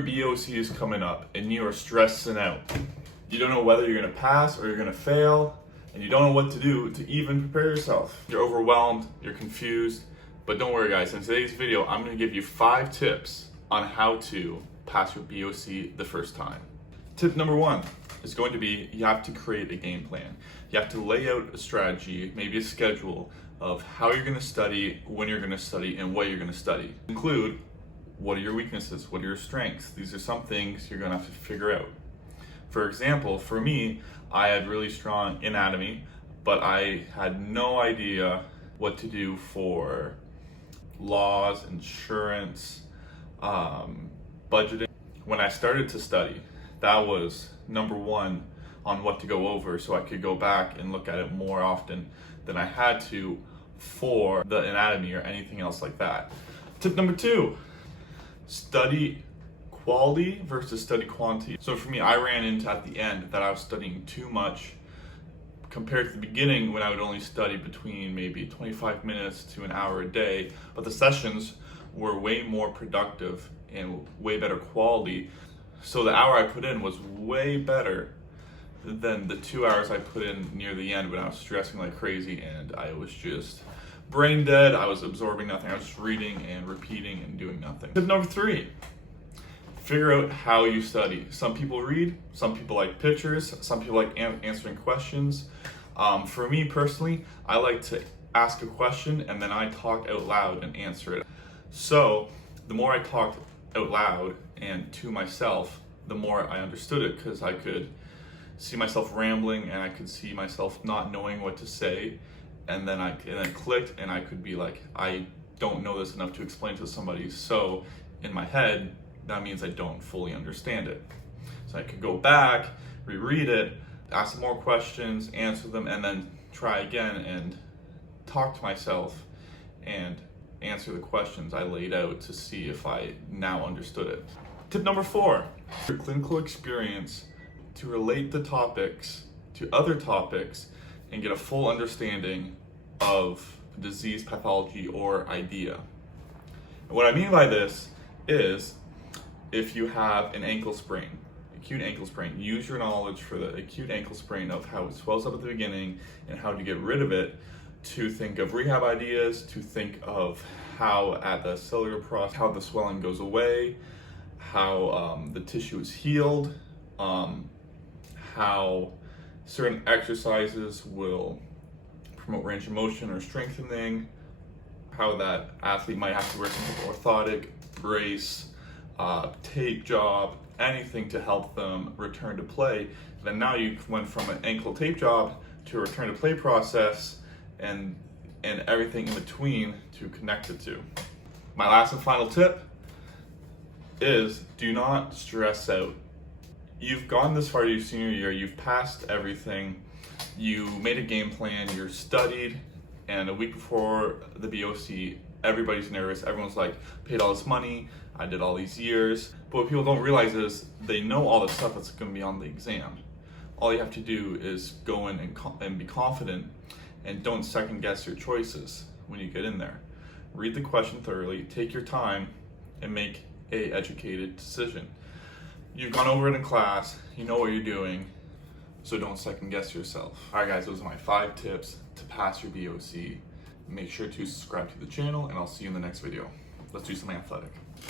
Your BOC is coming up and you are stressing out. You don't know whether you're gonna pass or you're gonna fail, and you don't know what to do to even prepare yourself. You're overwhelmed, you're confused, but don't worry guys, in today's video, I'm gonna give you 5 tips on how to pass your BOC the first time. Tip number 1 is going to be, you have to create a game plan. You have to lay out a strategy, maybe a schedule of how you're gonna study, when you're gonna study, and what you're gonna study. Include, what are your weaknesses? What are your strengths? These are some things you're gonna have to figure out. For example, for me, I had really strong anatomy, but I had no idea what to do for laws, insurance, budgeting. When I started to study, that was number 1 on what to go over, so I could go back and look at it more often than I had to for the anatomy or anything else like that. Tip number 2, study quality versus study quantity. So for me, I ran into at the end that I was studying too much compared to the beginning when I would only study between maybe 25 minutes to an hour a day, but the sessions were way more productive and way better quality. So the hour I put in was way better than the 2 hours I put in near the end when I was stressing like crazy and I was just brain dead. I was absorbing nothing. I was just reading and repeating and doing nothing. Tip number 3, figure out how you study. Some people read, some people like pictures, some people like answering questions. For me personally, I like to ask a question and then I talk out loud and answer it. So the more I talked out loud and to myself, the more I understood it, because I could see myself rambling and I could see myself not knowing what to say, and then it clicked and I could be like, I don't know this enough to explain to somebody, so in my head that means I don't fully understand it. So I could go back, reread it, ask more questions, answer them, and then try again and talk to myself and answer the questions I laid out to see if I now understood it. Tip number 4, your clinical experience to relate the topics to other topics and get a full understanding of disease pathology or idea. And what I mean by this is, if you have an ankle sprain, acute ankle sprain, use your knowledge for the acute ankle sprain of how it swells up at the beginning and how to get rid of it, to think of rehab ideas, to think of how at the cellular process, how the swelling goes away, how the tissue is healed, how certain exercises will promote range of motion or strengthening, how that athlete might have to wear something orthotic, brace, tape job, anything to help them return to play. Then now you went from an ankle tape job to a return to play process and everything in between to connect it to. My last and final tip is, do not stress out. You've gone this far your senior year, you've passed everything, you made a game plan, you're studied, and a week before the BOC, everybody's nervous. Everyone's like, paid all this money, I did all these years. But what people don't realize is they know all the stuff that's going to be on the exam. All you have to do is go in and be confident, and don't second guess your choices when you get in there. Read the question thoroughly, take your time, and make an educated decision. You've gone over it in class, you know what you're doing, so don't second guess yourself. Alright guys, those are my 5 tips to pass your BOC. Make sure to subscribe to the channel, and I'll see you in the next video. Let's do something athletic.